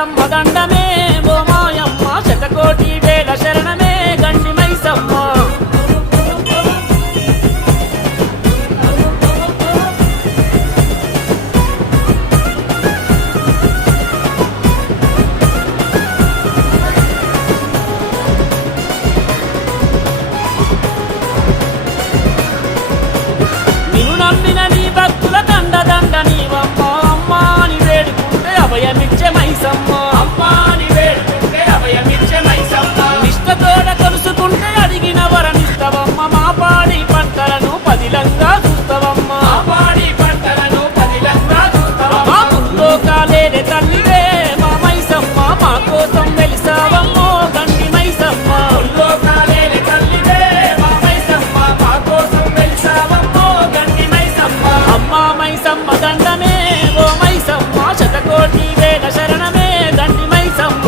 మైసమ్మ దండమే ఓ మాయమ్మ శతకోటి వేల శరణమే గండి మైసమ్మ నిన్ను నమ్మిన నీ భక్తుల దండ దండ నీవమ్మ అమ్మ అని వేడుకుంటే అభయమిచ్చే మైసమ్మ అమ్మ అని వేడుకుంటే అభయమిచ్చే మైసమ్మ నిష్టతోడ కొలుసుకుంటే అడిగిన వరమిస్తవమ్మ మా పాడి పంటలను పదిలంగా చూస్తవమ్మ మా పాడి పంటలను పదిలంగా చూస్తవమ్మ ముల్లోకాలేరే తల్లివే మా మైసమ్మ మా కోసం వెలిసావమ్మో గండి మైసమ్మ ముల్లోకాలేరే తల్లివే మా మైసమ్మ మా కోసం వెలిసావమ్మో గండి మైసమ్మ అమ్మ మైసమ్మ దండమే ఓ మైసమ్మ శతకోటి వేల శరణమే గండి మైసమ్మ